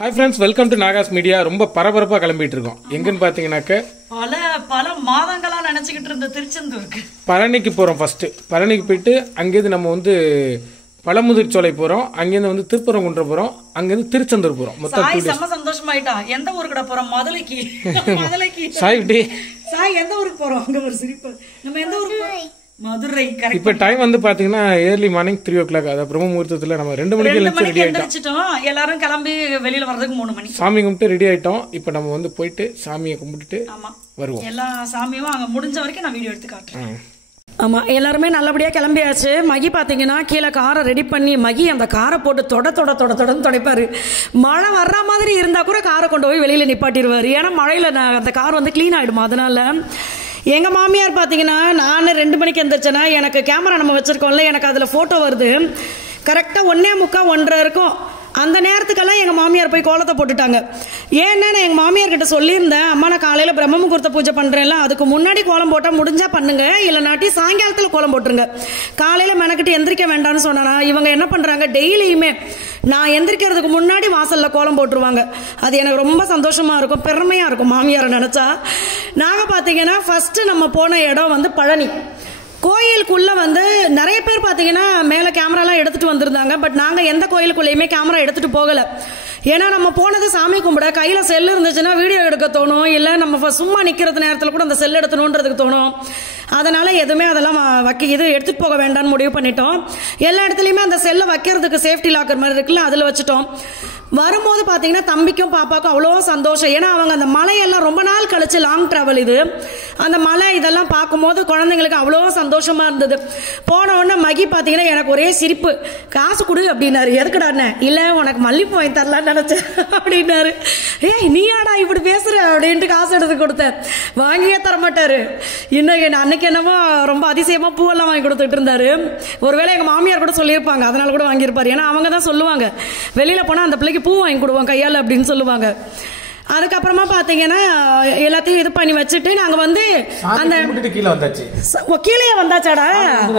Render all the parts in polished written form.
Hi friends, welcome to Nagas Media. ரொம்ப பரபரப்பா கிளம்பிட்டு இருக்கோம். எங்கன்னு பாத்தீங்கன்னாக்க பல மாதங்களா நினைச்சிட்டு இருந்த திருச்செந்தூருக்கு பழனிக்கு போறோம். ஃபர்ஸ்ட் பழனிக்கு போயிட்டு அங்கேருந்து நம்ம வந்து பழமுதிர்ச்சோலை போறோம். அங்கேருந்து வந்து திருப்பரங்குன்றம் போறோம். அங்கேருந்து திருச்செந்தூர் போறோம். மொத்தம் சாய் செம்ம சந்தோஷமாயிட்டா. எந்த ஊருக்கு போறோம்? மதுரைக்கு சாய் எந்த ஊருக்கு போறோம்? அங்க ஒரு சிரிப்பு. நம்ம எந்த ஊருக்கு? மதுரை. இப்ப டைம் வந்து பாத்தீங்கன்னா ஏர்லி மார்னிங் 3 o'clock. அதாவது பிரம்ம முகூர்த்தத்துல நம்ம 2 மணிக்கு ரெடி ஆயிட்டோம். எல்லாரும் கிளம்பி வெளியில வர்றதுக்கு 3 மணி. சாமி கும்பிட்டு ரெடி ஆயிட்டோம். இப்ப நம்ம வந்து போயிட்டு சாமியை கும்பிட்டுட்டு வருவோம். எல்லா சாமியும் அங்க முடிஞ்ச வரைக்கும் நான் வீடியோ எடுத்து காட்டுறேன். ஆமா, எல்லாருமே நல்லபடியா கிளம்பியாச்சு. மகி பாத்தீங்கன்னா கீழே காரை ரெடி பண்ணி மகி அந்த காரை போட்டு தொடன்னு துடைப்பாரு. மழை வர்ற மாதிரி இருந்தா கூட காரை கொண்டு போய் வெளியில நிப்பாட்டிடுவாரு. ஏன்னா மழையில அந்த கார் வந்து கிளீன் ஆயிடுமா. அதனால எங்க மாமியார் பாத்தீங்கன்னா நான் 2 மணிக்கு எந்திரிச்சேன்னா எனக்கு கேமரா நம்ம வச்சிருக்கோம்ல, எனக்கு அதுல போட்டோ வருது. கரெக்டா 1:45 1:30 இருக்கும். அந்த நேரத்துக்கெல்லாம் எங்க மாமியார் போய் கோலத்தை போட்டுட்டாங்க. ஏன்னா நான் எங்க மாமியார் கிட்ட சொல்லியிருந்தேன், அம்மா நான் காலையில பிரம்ம முகூர்த்த பூஜை பண்றேன்ல, அதுக்கு முன்னாடி கோலம் போட்டா முடிஞ்சா பண்ணுங்க, இல்லைனாட்டி சாயங்காலத்துல கோலம் போட்டுருங்க, காலையில மெனக்கிட்டு எந்திரிக்க வேண்டாம்னு சொன்னா இவங்க என்ன பண்றாங்க, டெய்லியுமே நான் எந்திரிக்கிறதுக்கு முன்னாடி வாசல்ல கோலம் போட்டுருவாங்க. அது எனக்கு ரொம்ப சந்தோஷமா இருக்கும், பெருமையா இருக்கும் மாமியாரை நினைச்சா. நாங்க பாத்தீங்கன்னா ஃபர்ஸ்ட் நம்ம போன இடம் வந்து பழனி கோயிலுக்குள்ள. வந்து நிறைய பேர் பாத்தீங்கன்னா மேல கேமராலாம் எடுத்துட்டு வந்திருந்தாங்க. பட் நாங்க எந்த கோயிலுக்குள்ளேயுமே கேமரா எடுத்துட்டு போகல. ஏன்னா நம்ம போனது சாமி கும்பிட, கையில செல் இருந்துச்சுன்னா வீடியோ எடுக்க தோணும், இல்ல நம்ம சும்மா நிக்கிறது நேரத்துல கூட அந்த செல் எடுத்துணுன்றதுக்கு தோணும். அதனால எதுவுமே அதெல்லாம் இது எடுத்துட்டு போக வேண்டாம்னு முடிவு பண்ணிட்டோம். எல்லா இடத்துலயுமே அந்த செல்லை வைக்கிறதுக்கு சேஃப்டி லாக்கர் மாதிரி இருக்குல்ல, அதுல வச்சுட்டோம். வரும்போது பாத்தீங்கன்னா தம்பிக்கும் பாப்பாக்கும் அவ்வளோ சந்தோஷம். ஏன்னா அவங்க அந்த மலையெல்லாம் ரொம்ப நாள் கழிச்சு லாங் டிராவல், இது அந்த மலை இதெல்லாம் பார்க்கும்போது குழந்தைங்களுக்கு அவ்வளோ சந்தோஷமா இருந்தது. போன உடனே மகி பாத்தீங்கன்னா எனக்கு ஒரே சிரிப்பு, காசு கொடு அப்படின்னாரு. எதுக்குடான்னு? இல்ல உனக்கு மல்லிப்பூ வாங்கி தரலான்னு நினைச்சேன் அப்படின்னாரு. ஏய் நீயாடா இப்படி பேசுற அப்படின்ட்டு காசு எடுத்து கொடுத்தேன். வாங்கியே தரமாட்டாரு. இன்னைக்கு அன்னைக்கு என்னமோ ரொம்ப அதிசயமா பூவெல்லாம் வாங்கி கொடுத்துட்டு இருந்தாரு. ஒருவேளை எங்க மாமியார் கூட சொல்லியிருப்பாங்க, அதனால கூட வாங்கியிருப்பாரு. ஏன்னா அவங்க தான் சொல்லுவாங்க, வெளியில போனா அந்த பிள்ளைக்கு பூ வாங்கி கொடுவோம் கையால அப்படின்னு சொல்லுவாங்க. அதுக்கப்புறமா பாத்தீங்கன்னா எல்லாத்தையும் இது பண்ணி வச்சுட்டு நாங்க வந்து அந்த கீழே வந்தாச்சு. கீழே வந்தாச்சாடா?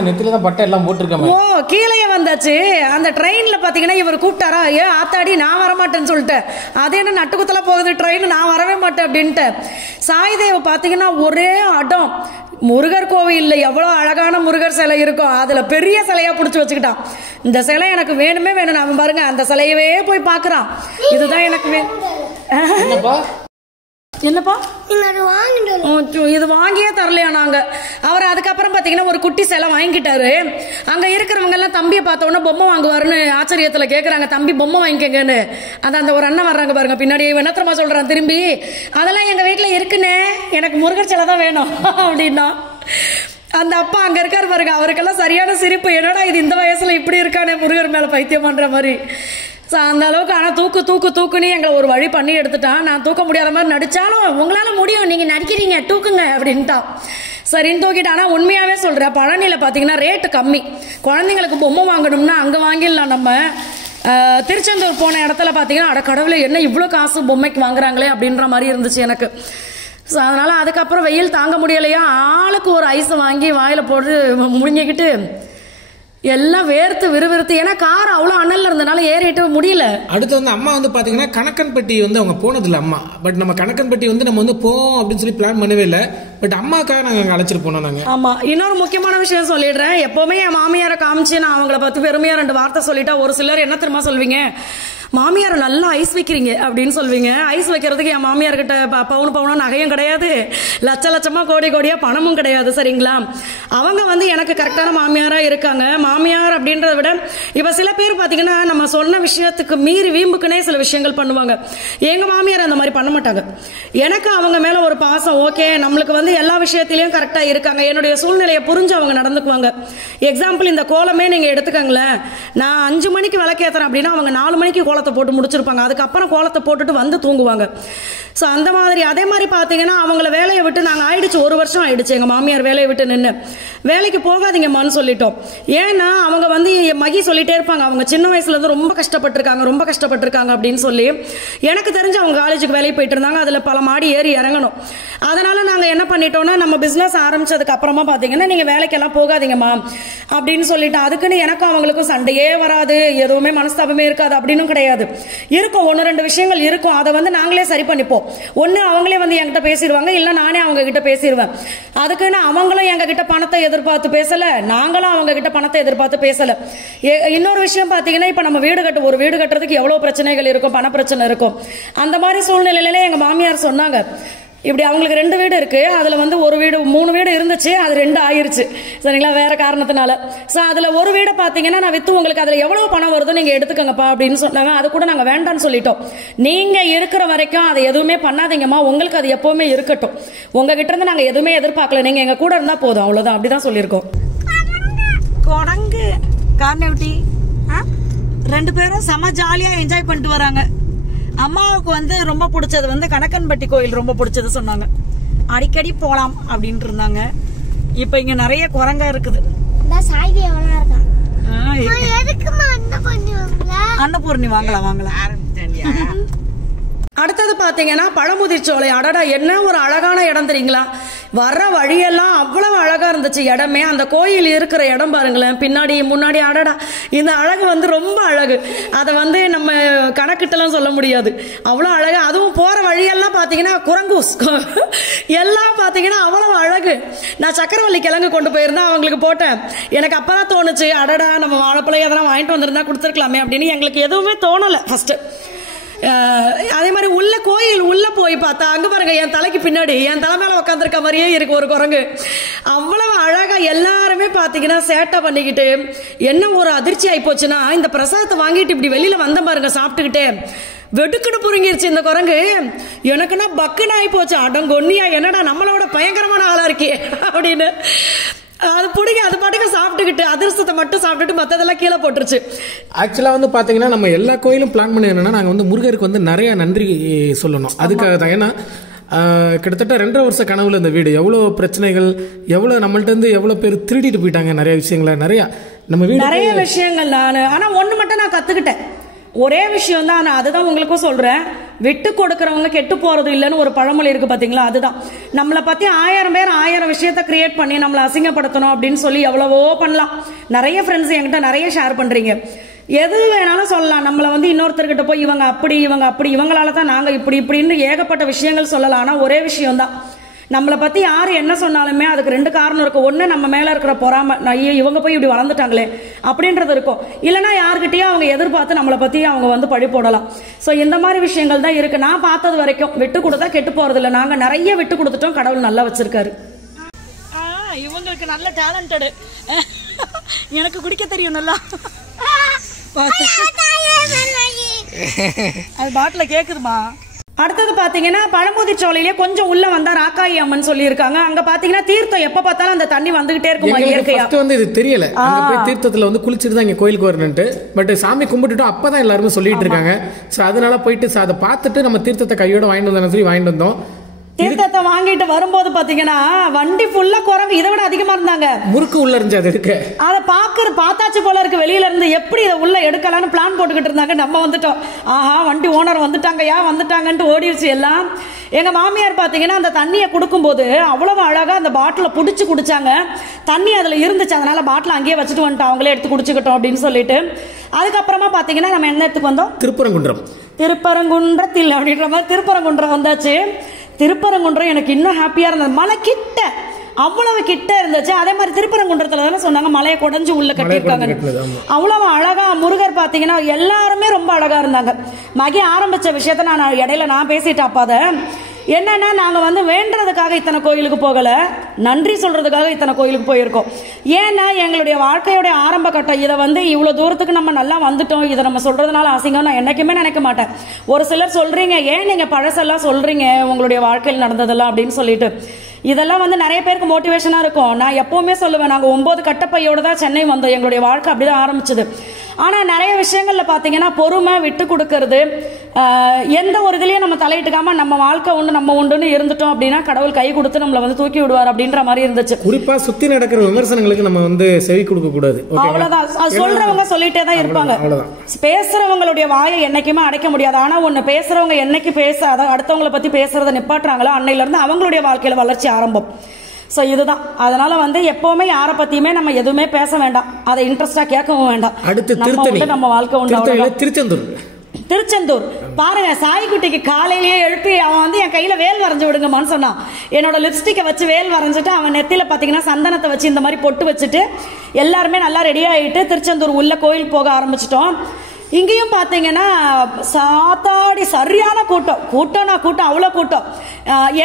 நெத்தில தான் பட்டை எல்லாம் போட்டுருக்காங்க. ஓ கீழே வந்தாச்சு. அந்த ட்ரெயின்ல பாத்தீங்கன்னா இவர் கூப்பிட்டாரா, ஏ ஆத்தாடி நான் வரமாட்டேன்னு சொல்லிட்டு, அது என்ன நட்டுக்குத்தல போகுது ட்ரெயின், நான் வரவே மாட்டேன் அப்படின்ட்டு. சாய்தேவ் பாத்தீங்கன்னா ஒரே அடம். முருகர் கோவில்ல எவ்வளவு அழகான முருகர் சிலை இருக்கும், அதுல பெரிய சிலையா புடிச்சு வச்சுக்கிட்டான். இந்த சிலை எனக்கு வேணுமே வேணும். அவன் பாருங்க அந்த சிலையவே போய் பாக்குறான். இதுதான் எனக்கு என்னப்பா இது வாங்கியே தரலையா நாங்க. அவர் அதுக்கப்புறம் பாத்தீங்கன்னா ஒரு குட்டி சிலை வாங்கிட்டாரு. அங்க இருக்கிறவங்க எல்லாம் தம்பியை பார்த்தோன்னா பொம்மை வாங்குவாருன்னு ஆச்சரியத்துல கேக்குறாங்க, தம்பி பொம்மை வாங்கிக்கங்கன்னு. அந்த ஒரு அண்ணன் வர்றாங்க பாருங்க பின்னாடி, என்னத்திரமா சொல்றான் திரும்பி, அதெல்லாம் எங்க வீட்டுல இருக்குன்னு, எனக்கு முருகர் சிலை தான் வேணும் அப்படின்னா. அந்த அப்பா அங்க இருக்காரு பாருங்க, அவருக்கெல்லாம் சரியான சிரிப்பு. என்னடா இது இந்த வயசுல இப்படி இருக்கானே முருகர் மேல பைத்தியம் பண்ற மாதிரி. அந்த அளவுக்கு. ஆனா தூக்குன்னு எங்களை ஒரு வழி பண்ணி எடுத்துட்டான். நான் தூக்க முடியாத மாதிரி நடிச்சாலும் உங்களால முடியும், நீங்க நடிக்கிறீங்க தூக்குங்க அப்படின்ட்டான். சரின்னு தூக்கிட்டு. ஆனா உண்மையாவே சொல்றேன், பழனியில பாத்தீங்கன்னா ரேட்டு கம்மி. குழந்தைங்களுக்கு பொம்மை வாங்கணும்னா அங்க வாங்கிடலாம். நம்ம திருச்செந்தூர் போன இடத்துல பாத்தீங்கன்னா அட கடவுளே என்ன இவ்வளவு காசு பொம்மைக்கு வாங்குறாங்களே அப்படின்ற மாதிரி இருந்துச்சு எனக்கு. அதனால அதுக்கப்புறம் வெயில் தாங்க முடியலையா, ஆளுக்கு ஒரு ஐஸ் வாங்கி வாயில போட்டு முழுங்கிக்கிட்டு எல்லாம் வேர்த்து விறுவிறுத்து. ஏன்னா கார் அவ்வளோ அனல்ல இருந்தனால ஏறிட்டு முடியல. அடுத்து வந்து அம்மா வந்து பாத்தீங்கன்னா கணக்கன்பட்டி வந்து அவங்க போனதில்லை அம்மா. பட் நம்ம கணக்கன்பட்டி வந்து நம்ம வந்து போவோம் அப்படின்னு சொல்லி பிளான் பண்ணவே இல்லை. பட் அம்மாக்காக நாங்க அழைச்சிட்டு போனோம் நாங்க. ஆமா, இன்னொரு முக்கியமான விஷயம் சொல்லிடுறேன். எப்பவுமே என் மாமியாரை காமிச்சு நான் அவங்கள பத்தி பெருமையா 2 வார்த்தை சொல்லிட்டா ஒரு சிலர் என்ன தெரியுமா சொல்வீங்க, மாமியார் நல்லா ஐஸ் வைக்கிறீங்க அப்படின்னு சொல்வீங்க. ஐஸ் வைக்கிறதுக்கு என் மாமியார் கிட்ட பவுனும் நகையும் கிடையாது, லட்சமா கோடியா பணமும் கிடையாது. சரிங்களா? அவங்க வந்து எனக்கு கரெக்டான மாமியாரா இருக்காங்க. மாமியார் அப்படின்றத விட இப்ப சில பேர் பாத்தீங்கன்னா நம்ம சொன்ன விஷயத்துக்கு மீறி வீம்புக்குனே சில விஷயங்கள் பண்ணுவாங்க. எங்க மாமியார் அந்த மாதிரி பண்ண மாட்டாங்க. எனக்கு அவங்க மேல ஒரு பாசம். ஓகே நம்மளுக்கு வந்து எல்லா விஷயத்திலயும் கரெக்டா இருக்காங்க, என்னுடைய சூழ்நிலையை புரிஞ்சு அவங்க நடந்துக்குவாங்க. எக்ஸாம்பிள் இந்த கோலமே நீங்க எடுத்துக்கங்களேன், நான் 5 மணிக்கு விளக்கேத்துறேன் அப்படின்னா அவங்க 4 மணிக்கு கோலத்தை போட்டு முடிச்சிருப்பாங்க. அதுக்கப்புறம் கோலத்தை போட்டுட்டு வந்து தூங்குவாங்க. சோ அந்த மாதிரி. அதே மாதிரி பாத்தீங்கன்னா அவங்கள வேலையை விட்டு நாங்க ஆயிடுச்சு 1 வருஷம் ஆயிடுச்சு எங்க மாமியார் வேலையை விட்டு நின்று. வேலைக்கு போகாதீங்கம்மான்னு சொல்லிட்டோம். ஏன்னா அவங்க வந்து மகி சொல்லிட்டே இருப்பாங்க, அவங்க சின்ன வயசுல இருந்து ரொம்ப கஷ்டப்பட்டிருக்காங்க அப்படின்னு சொல்லி. எனக்கு தெரிஞ்சு அவங்க காலேஜுக்கு வேலைக்கு போயிட்டு இருந்தாங்க, அதுல பல மாடி ஏறி இறங்கணும். அதனால நாங்க என்ன பண்ணிட்டோம்னா, நம்ம பிசினஸ் ஆரம்பிச்சதுக்கு அப்புறமா பாத்தீங்கன்னா நீங்க வேலைக்கெல்லாம் போகாதீங்கம்மா அப்படின்னு சொல்லிட்டு, அதுக்குன்னு எனக்கும் அவங்களுக்கும் சண்டையே வராது, எதுவுமே மனஸ்தாபமே இருக்காது அப்படின்னு கிடையாது. இருக்கும் 1-2 விஷயங்கள் இருக்கும், அதை வந்து நாங்களே சரி பண்ணிப்போம். ஒண்ணு அவங்களே வந்து என்கிட்ட பேசிடுவாங்க, இல்ல நானே அவங்க கிட்ட பேசிடுவேன். அதுக்குன்னு அவங்களும் எங்க கிட்ட பணத்தை எதிர்பார்த்து பேசல, நாங்களும் அவங்க கிட்ட பணத்தை எதிர்பார்த்து பேசல. இன்னொரு விஷயம் பாத்தீங்கன்னா, இப்ப நம்ம ஒரு வீடு கட்டுறதுக்கு எவ்வளவு பிரச்சனைகள் இருக்கும், பண பிரச்சனை இருக்கும். அந்த மாதிரி சூழ்நிலையில எங்க மாமியார் சொன்னாங்க, இப்படி அவங்களுக்கு 2 வீடு இருக்கு, அதுல வந்து 3 வீடு இருந்துச்சு, அது 2 ஆயிருச்சு சரிங்களா, வேற காரணத்தினால. சோ அதுல ஒரு வீடை பாத்தீங்கன்னா நான் வித்து உங்களுக்கு அதுல எவ்வளவு பணம் வருதோ நீங்க எடுத்துக்கங்கப்பா அப்படின்னு சொன்னாங்க. அது கூட நாங்க வேண்டாம்னு சொல்லிட்டோம். நீங்க இருக்கிற வரைக்கும் அதை எதுவுமே பண்ணாதீங்கம்மா, உங்களுக்கு அது எப்பவுமே இருக்கட்டும், உங்ககிட்ட இருந்து நாங்க எதுவுமே எதிர்பார்க்கல, நீங்க எங்க கூட இருந்தா போதும், அவ்வளவுதான், அப்படிதான் சொல்லியிருக்கோம். கொடங்கு கார்னேவிட்டி 2 பேரும் செம ஜாலியா என்ஜாய் பண்ணிட்டு வராங்க. அம்மாவுக்கு வந்து ரொம்ப பிடிச்சது வந்து கணக்கன்பட்டி கோயில் ரொம்ப பிடிச்சது சொன்னாங்க, அடிக்கடி போலாம் அப்படின்ட்டு இருந்தாங்க. இப்ப இங்க நிறைய குரங்கா இருக்குது. அன்னபூர்ணி வாங்கலாம். அடுத்தது பாத்தீங்கன்னா பழமுதிர்ச்சோலை. அடடா, என்ன ஒரு அழகான இடம் தெரியுங்களா, வர்ற வழியெல்லாம் அவ்வளவு அழகா இருந்துச்சு இடமே. அந்த கோயில் இருக்கிற இடம் பாருங்களேன், பின்னாடி முன்னாடி, அடடா இந்த அழகு வந்து ரொம்ப அழகு, அதை வந்து நம்ம கணக்கிட்டெல்லாம் சொல்ல முடியாது, அவ்வளவு அழகு. அதுவும் போற வழியெல்லாம் பாத்தீங்கன்னா குரங்கூஸ் எல்லாம் பாத்தீங்கன்னா அவ்வளவு அழகு. நான் சக்கரவள்ளி கிழங்கு கொண்டு போயிருந்தேன், அவங்களுக்கு போட்டேன். எனக்கு அப்பதான் தோணுச்சு, அடடா நம்ம வாழைப்பழம் எதனா வாங்கிட்டு வந்திருந்தா கொடுத்துருக்கலாமே அப்படின்னு. எங்களுக்கு எதுவுமே தோணல ஃபர்ஸ்ட். அதே மாதிரி கோயில் உள்ள போய் பார்த்தா அங்க பாருங்க, என் தலைக்கு பின்னாடி என் தலை மேல உட்காந்துருக்க மாதிரியே இருக்கு ஒரு குரங்கு. அவ்வளவு அழகா எல்லாருமே பாத்தீங்கன்னா சேட்டை பண்ணிக்கிட்டு. என்ன ஒரு அதிர்ச்சி ஆயி போச்சுன்னா, இந்த பிரசாதத்தை வாங்கிட்டு இப்படி வெளியில வந்த பாருங்க சாப்பிட்டுக்கிட்டே, வெடுக்குன்னு புரிங்கிருச்சு இந்த குரங்கு. எனக்குன்னா பக்குன்னு ஆகி போச்சு, அடங்கொன்னியா என்னடா நம்மளோட பயங்கரமான ஆளா இருக்கே அப்படின்னு. அது பிடிக்க அது பாட்டுக்கு சாப்பிட்டுக்கிட்டு அதிர்ஷ்டத்தை மட்டும் சாப்பிட்டுட்டு மற்றதெல்லாம் கீழே போட்டுருச்சு. ஆக்சுவலாக வந்து பார்த்தீங்கன்னா நம்ம எல்லா கோயிலும் பிளான் பண்ணி என்னன்னா, நாங்கள் வந்து முருகருக்கு வந்து நிறைய நன்றி சொல்லணும். அதுக்காக தான். ஏன்னா கிட்டத்தட்ட 2.5 வருஷ கனவுல இந்த வீடு எவ்வளோ பிரச்சனைகள், எவ்வளோ நம்மள்ட்ட இருந்து எவ்வளோ பேர் திருடிட்டு போயிட்டாங்க, நிறைய விஷயங்களை, நம்ம வீடு நிறைய விஷயங்கள். ஆனால் ஒன்று மட்டும் நான் கற்றுக்கிட்டேன், ஒரே விஷயம் தான். நான் அதுதான் உங்களுக்கும் சொல்றேன், விட்டு கொடுக்கறவங்க கெட்டு போறது இல்லைன்னு ஒரு பழமொழி இருக்கு பாத்தீங்களா, அதுதான். நம்மளை பத்தி 1000 பேர் 1000 விஷயத்த கிரியேட் பண்ணி நம்மளை அசிங்கப்படுத்தணும் அப்படின்னு சொல்லி எவ்வளவோ பண்ணலாம். நிறைய ஃப்ரெண்ட்ஸ் என்கிட்ட நிறைய ஷேர் பண்றீங்க, எது வேணாலும் சொல்லலாம். நம்மளை வந்து இன்னொருத்தர்கிட்ட போய் இவங்க அப்படி இவங்களால தான் நாங்க இப்படின்னு ஏகப்பட்ட விஷயங்கள் சொல்லலாம். ஆனா ஒரே விஷயம் தான், நம்மளை பத்தி யாரு என்ன சொன்னாலுமே அதுக்கு 2 காரணம் இருக்கும். ஒண்ணு நம்ம மேல இருக்கிற பொறாமை, இவங்க போய் இப்படி வளர்ந்துட்டாங்களே அப்படின்றது இருக்கும். இல்லைன்னா யாருக்கிட்டயும் அவங்க எதிர்பார்த்து நம்மளை பத்தி அவங்க வந்து பழி போடலாம். சோ இந்த மாதிரி விஷயங்கள் தான் இருக்கு. நான் பார்த்தது வரைக்கும் விட்டு கொடுத்தா கெட்டு போறது இல்லை. நாங்க நிறைய விட்டு கொடுத்துட்டோம், கடவுள் நல்லா வச்சிருக்காரு. இவங்களுக்கு நல்ல டேலண்டடு, எனக்கு குடிக்க தெரியும் நல்லா. அது பாட்டில கேக்குதுமா. அடுத்தது பாத்தீங்கன்னா பழமுதிர்ச்சோலையிலே கொஞ்சம் உள்ள வந்தா ராக்காயி அம்மன் சொல்லி இருக்காங்க. அங்க பாத்தீங்கன்னா தீர்த்தம் எப்ப பார்த்தாலும் அந்த தண்ணி வந்துகிட்டே இருக்குமா இயற்கையா. வந்து இது தெரியல, அங்க போய் தீர்த்தத்துல வந்து குளிச்சிட்டு தான் இங்க கோயிலுக்கு வரணும்ட்டு. பட் சாமி கும்பிட்டுட்டோம் அப்பதான் எல்லாருமே சொல்லிட்டு இருக்காங்க. சோ அதனால போயிட்டு அதை பார்த்துட்டு நம்ம தீர்த்தத்தை கையோட வாங்கிட்டு வந்தோம் சொல்லி வாங்கிட்டு வந்தோம். தீர்த்தத்தை வாங்கிட்டு வரும்போது பாத்தீங்கன்னா வண்டி ஃபுல்லா குரங்கு, இதை விட அதிகமா இருந்தாங்க. முறுக்கு உள்ள இருந்துச்சு, அது எடுக்க அதை பார்த்தாச்சு போல இருக்கு. வெளியில இருந்து எப்படி இதை உள்ள எடுக்கலாம்னு பிளான் போட்டுக்கிட்டு இருந்தாங்க. நம்ம வந்துட்டோம், ஆஹா வண்டி ஓனர் வந்துட்டாங்கன்ட்டு ஓடிடுச்சு எல்லாம். எங்க மாமியார் பாத்தீங்கன்னா அந்த தண்ணியை குடுக்கும்போது அவ்வளவு அழகா அந்த பாட்டில புடிச்சு குடிச்சாங்க. தண்ணி அதுல இருந்துச்சு, அதனால பாட்டில அங்கேயே வச்சுட்டு வந்துட்டோம், அவங்களே எடுத்து குடிச்சுக்கிட்டோம் அப்படின்னு சொல்லிட்டு. அதுக்கப்புறமா பாத்தீங்கன்னா நம்ம என்ன இடத்துக்கு வந்தோம், திருப்பரங்குன்றத்தில் அப்படின்ற மாதிரி திருப்பரங்குன்றம் வந்தாச்சு. திருப்பரங்குன்றம் எனக்கு இன்னும் ஹாப்பியா இருந்தது, மலை கிட்ட, அவ்வளவு கிட்ட இருந்துச்சு. அதே மாதிரி திருப்பரங்குன்றத்துல தானே சொன்னாங்க மலையை குடஞ்சு உள்ள கட்டியிருக்காங்க. அவ்வளவு அழகா முருகர் பாத்தீங்கன்னா எல்லாருமே ரொம்ப அழகா இருந்தாங்க. மகி ஆரம்பிச்ச விஷயத்த நான் இடையில பேசிட்டேன். அப்பாத என்னன்னா, நாங்க வந்து வேண்டதுக்காக இத்தனை கோயிலுக்கு போகல, நன்றி சொல்றதுக்காக இத்தனை கோயிலுக்கு போயிருக்கோம். ஏன்னா எங்களுடைய வாழ்க்கையோட ஆரம்ப கட்டம், இதை வந்து இவ்வளவு தூரத்துக்கு நம்ம நல்லா வந்துட்டோம், இதை நம்ம சொல்றதுனால அசிங்கம் நான் என்னைக்குமே நினைக்க மாட்டேன். ஒரு சிலர் சொல்றீங்க, ஏன் நீங்க பழசெல்லாம் சொல்றீங்க உங்களுடைய வாழ்க்கையில் நடந்ததெல்லாம் அப்படின்னு சொல்லிட்டு. இதெல்லாம் வந்து நிறைய பேருக்கு மோட்டிவேஷனா இருக்கும். நான் எப்பவுமே சொல்லுவேன், நாங்க 9 கட்டப்பையோட தான் சென்னை வந்தோம், எங்களுடைய வாழ்க்கை அப்படிதான் ஆரம்பிச்சது. ஆனால் நிறைய விஷயங்களில் பார்த்தீங்கன்னா பொறுமை, விட்டு கொடுக்கறது, எந்த ஒரு இதுலேயும் நம்ம தலையிட்டுக்காம நம்ம வாழ்க்கை உண்டு நம்ம உண்டுன்னு இருந்துட்டோம் அப்படின்னா கடவுள் கை கொடுத்து நம்மளை வந்து தூக்கி விடுவார் அப்படின்ற மாதிரி இருந்துச்சு. குறிப்பா சுத்தி நடக்கிற விமர்சனங்களுக்கு நம்ம வந்து செவி கொடுக்க கூடாது. அவ்வளவுதான். சொல்றவங்க சொல்லிட்டே தான் இருப்பாங்க. பேசுறவங்களுடைய வாயை என்னைக்குமே அடைக்க முடியாது. ஆனா ஒண்ணு, பேசுறவங்க என்னைக்கு அடுத்தவங்களை பத்தி பேசுறதை நிப்பாட்டுறாங்களோ அன்னையில இருந்து அவங்களுடைய வாழ்க்கையில வளர்ச்சி ஆரம்பம். ஸோ இதுதான். அதனால வந்து எப்பவுமே யாரை பத்தியுமே நம்ம எதுவுமே பேச வேண்டாம், அதை இன்ட்ரெஸ்டா கேட்கவும் வேண்டாம். நம்ம வாழ்க்கை உண்டு. திருச்செந்தூர் பாருங்க, சாய்குட்டிக்கு காலையிலேயே எழுப்பி அவன் வந்து என் கையில வேல் வரைஞ்சு விடுங்கம்மான்னு சொன்னான். என்னோட லிப்ஸ்டிக்கை வச்சு வேல் வரைஞ்சிட்டு அவன் நெத்தியில பாத்தீங்கன்னா சந்தனத்தை வச்சு இந்த மாதிரி பொட்டு வச்சுட்டு எல்லாருமே நல்லா ரெடி ஆகிட்டு திருச்செந்தூர் உள்ள கோயில் போக ஆரம்பிச்சிட்டோம். இங்கேயும் பார்த்தீங்கன்னா சாத்தாடி சரியான கூட்டம் அவ்வளோ கூட்டம்.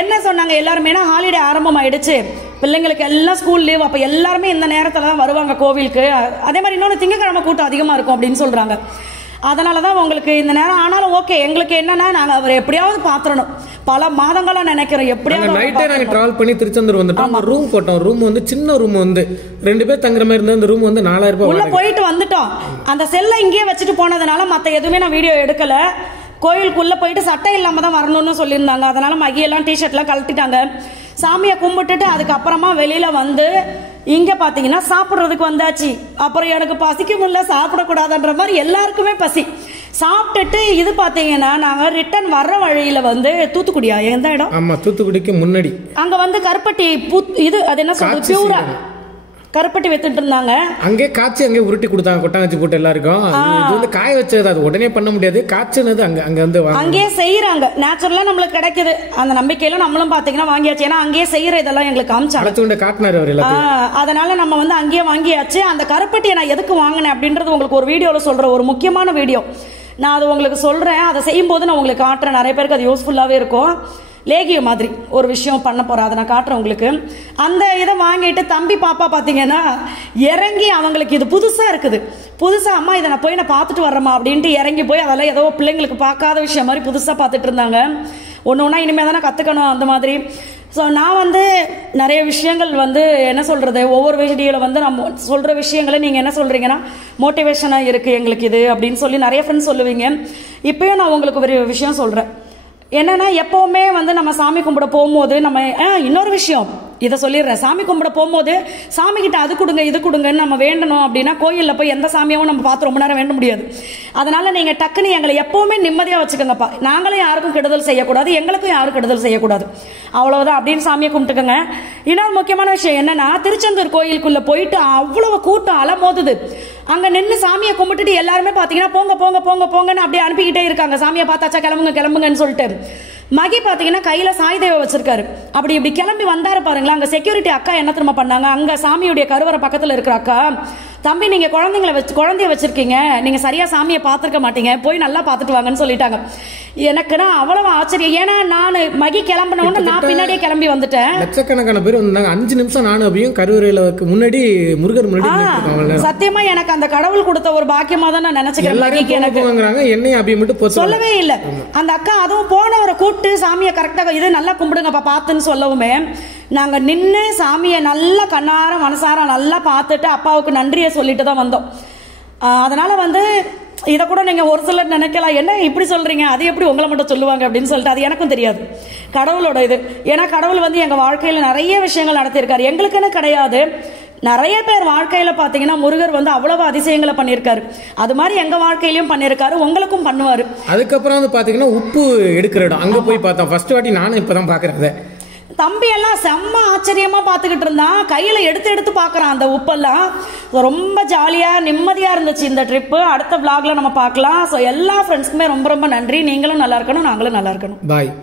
என்ன சொன்னாங்க எல்லாருமே, ஹாலிடே ஆரம்பம் ஆயிடுச்சு, பிள்ளைங்களுக்கு எல்லாம் ஸ்கூல் லீவ், அப்போ எல்லாருமே இந்த நேரத்தில் தான் வருவாங்க கோவிலுக்கு. அதே மாதிரி இன்னொன்று திங்கக்கிழமை கூட்டம் அதிகமாக இருக்கும் அப்படின்னு சொல்கிறாங்க. அதனால தான் உங்களுக்கு இந்த நேரம். ஆனாலும் ஓகே, எங்களுக்கு என்னன்னா நாங்கள் அவரை எப்படியாவது பாத்துறணும், பல மாதங்களாக நினைக்கிறோம். எப்படியாவது நைட்டே நாங்கள் டிராவல் பண்ணி திருச்செந்தூர் வந்துட்டோம். ரூம் போட்டோம். ரூம் வந்து சின்ன ரூம், வந்து 2 பேர் தங்குற மாதிரி இருந்த அந்த ரூம் வந்து 4000 ரூபாய். உள்ள போயிட்டு வந்துட்டோம். அந்த செல்லை இங்கேயே வச்சுட்டு போனதுனால மற்ற எதுவுமே நான் வீடியோ எடுக்கல. கோயிலுக்குள்ள போயிட்டு சட்டை இல்லாம தான் வரணும்னு சொல்லியிருந்தாங்க. அதனால மகியெல்லாம் டிஷர்ட்லாம் கழட்டிட்டாங்க. சாமியை கும்பிட்டுட்டு அதுக்கப்புறமா வெளியில வந்து இங்க பாத்தீங்கன்னா சாப்பிட்றதுக்கு வந்தாச்சு. அப்புறம் எனக்கு பசிக்க முடியல, சாப்பிடக்கூடாதுன்ற மாதிரி எல்லாருக்குமே பசி. சாப்பிட்டுட்டு இது பாத்தீங்கன்னா நாங்க ரிட்டர்ன் வர்ற வழியில வந்து தூத்துக்குடியா எந்த இடம்? ஆமா, தூத்துக்குடிக்கு முன்னாடி அங்க வந்து கருப்பட்டி இது அது என்ன சொல்றது, பியூரா கருப்பட்டி வித்துட்டு இருந்தாங்க. அங்கே காய்ச்சி அங்கே உருட்டி கொடுத்தாங்க, கொட்டாங்கச்சி போட்டு எல்லாருக்கும். இது வந்து காய வச்சது, அது உடனே பண்ண முடியாது. காய்ச்சினது அங்க வந்து அங்கேயே செய்யறாங்க. நேச்சுரலா நம்மளுக்கு கிடைக்குது. அந்த நம்பிக்கையில நம்மளும் பாத்தீங்கன்னா வாங்கியாச்சு. ஏன்னா அங்கேயே செய்யற இதெல்லாம் எங்களுக்கு காமிச்சாங்க, காட்டினாரு அவர். அதனால நம்ம வந்து அங்கேயே வாங்கியாச்சு. அந்த கருப்பட்டியை நான் எதுக்கு வாங்கினேன் அப்படின்றது உங்களுக்கு ஒரு வீடியோல சொல்றேன், ஒரு முக்கியமான வீடியோ. நான் அது உங்களுக்கு சொல்றேன். அதை செய்யும் போது நான் உங்களுக்கு காட்டுறேன். நிறைய பேருக்கு அது யூஸ்ஃபுல்லாவே இருக்கும். லேகிய மாதிரி ஒரு விஷயம் பண்ண போறேன், அதை நான் காட்டுறேன் உங்களுக்கு. அந்த இதை வாங்கிட்டு தம்பி பாப்பா பார்த்தீங்கன்னா இறங்கி, அவங்களுக்கு இது புதுசாக இருக்குது. புதுசாக அம்மா இதை நான் போய் நான் பார்த்துட்டு வர்றேம்மா அப்படின்ட்டு இறங்கி போய் அதெல்லாம் ஏதோ பிள்ளைங்களுக்கு பார்க்காத விஷயம் மாதிரி புதுசாக பார்த்துட்டு இருந்தாங்க. ஒன்று ஒன்றா இனிமேல் தானே கற்றுக்கணும் அந்த மாதிரி. ஸோ நான் வந்து நிறைய விஷயங்கள் வந்து என்ன சொல்கிறது, ஒவ்வொரு வீடியோவில் வந்து நம்ம சொல்கிற விஷயங்களை நீங்கள் என்ன சொல்கிறீங்கன்னா மோட்டிவேஷனாக இருக்குது எங்களுக்கு இது அப்படின்னு சொல்லி நிறைய ஃப்ரெண்ட்ஸ் சொல்லுவீங்க. இப்போயும் நான் உங்களுக்கு ஒரு விஷயம் சொல்கிறேன். என்னன்னா எப்பவுமே வந்து நம்ம சாமி கும்பிட போகும்போது நம்ம இன்னொரு விஷயம் இதை சொல்லிடுறேன். சாமி கும்பிட போகும்போது சாமி கிட்ட அது கொடுங்க இது கொடுங்கன்னு நம்ம வேண்டணும் அப்படின்னா கோயிலில் போய் எந்த சாமியாவும் நம்ம பார்த்து ரொம்ப நேரம் வேண்ட முடியாது. அதனால நீங்க டக்குன்னு எங்களை எப்பவுமே நிம்மதியா வச்சுக்கோங்கப்பா. நாங்களும் யாருக்கும் கெடுதல் செய்யக்கூடாது, எங்களுக்கும் யாரும் கெடுதல் செய்யக்கூடாது, அவ்வளவுதான் அப்படின்னு சாமியை கும்பிட்டுக்கோங்க. இன்னொரு முக்கியமான விஷயம் என்னன்னா, திருச்செந்தூர் கோயிலுக்குள்ள போயிட்டு அவ்வளவு கூட்டம் அலமோதுது. அங்க நின்று சாமியை கும்பிட்டுட்டு எல்லாருமே பாத்தீங்கன்னா போங்க போங்க போங்க போங்கன்னு அப்படியே அனுப்பிக்கிட்டே இருக்காங்க. சாமியை பார்த்தாச்சா கிளம்புங்க கிளம்புங்கன்னு சொல்லிட்டு. மகி பாத்தீங்கன்னா கையில சாய் தேவை வச்சிருக்காரு. அப்படி இப்படி கிளம்பி வந்தாரு பாருங்களா. அங்க செக்யூரிட்டி அக்கா என்ன திரும்ப பண்ணாங்க, அங்க சாமியுடைய கருவறை பக்கத்துல இருக்கிற அக்கா, தம்பி நீங்க குழந்தைய வச்சிருக்கீங்க, நீங்க சரியா சாமியை பார்த்திருக்க மாட்டீங்க, போய் நல்லா பார்த்துட்டு வாங்கன்னு சொல்லிட்டாங்க. எனக்குன்னா அவ்வளவு ஆச்சரியம். ஏன்னா நான் மகி கிளம்பின உடனே நான் பின்னாடியே கிளம்பி வந்துட்டேன். லட்சக்கணக்கான பேர் வந்தாங்க. 5 நிமிஷம் நானும் அப்படியும் கருவறையில முன்னாடி முருகர் முன்னாடி. சத்தியமா எனக்கு அந்த கடவுள் கொடுத்த ஒரு பாக்கியமா தான் நான் நினைச்சுக்கிறேன். மகிக்கு எனக்கு என்னையும் அப்படி மட்டும் சொல்லவே இல்லை. அந்த அக்கா அதுவும் போனவரை கூப்பிட்டு சாமியை கரெக்டா இது நல்லா கும்பிடுங்கப்பா பார்த்துன்னு சொல்லவுமே நாங்க நின்று சாமியை நல்லா கண்ணார மனசார நல்லா பார்த்துட்டு அப்பாவுக்கு நன்றியை சொல்லிட்டு தான் வந்தோம். அதனால வந்து இதை கூட நீங்க ஒரு சிலர் நினைக்கலாம், என்ன இப்படி சொல்றீங்க, அது எப்படி உங்களை மட்டும் சொல்லுவாங்க அப்படின்னு சொல்லிட்டு. அது எனக்கும் தெரியாது, கடவுளோட இது. ஏன்னா கடவுள் வந்து எங்க வாழ்க்கையில நிறைய விஷயங்கள் நடத்தியிருக்காரு, எங்களுக்குன்னு கிடையாது. நிறைய பேர் வாழ்க்கையில பாத்தீங்கன்னா முருகர் வந்து அவ்வளவு அதிசயங்களை பண்ணியிருக்காரு. அது மாதிரி எங்க வாழ்க்கையிலயும் பண்ணியிருக்காரு, உங்களுக்கும் பண்ணுவாரு. அதுக்கப்புறம் வந்து பாத்தீங்கன்னா உப்பு எடுக்கிற இடம் அங்க போய் பார்த்தோம். ஃபர்ஸ்ட் வாட்டி நானும் இப்பதான் பாக்குறேன். தம்பி எல்லாம் செம்ம ஆச்சரியமா பாத்துக்கிட்டு இருந்தான், கையில எடுத்து பாக்குறான் அந்த உப்பெல்லாம். ரொம்ப ஜாலியா நிம்மதியா இருந்துச்சு இந்த ட்ரிப்பு. அடுத்த vlogல நம்ம பார்க்கலாம். ஸோ எல்லா ஃப்ரெண்ட்ஸ்க்குமே ரொம்ப ரொம்ப நன்றி. நீங்களும் நல்லா இருக்கணும், நாங்களும் நல்லா இருக்கணும். பாய்.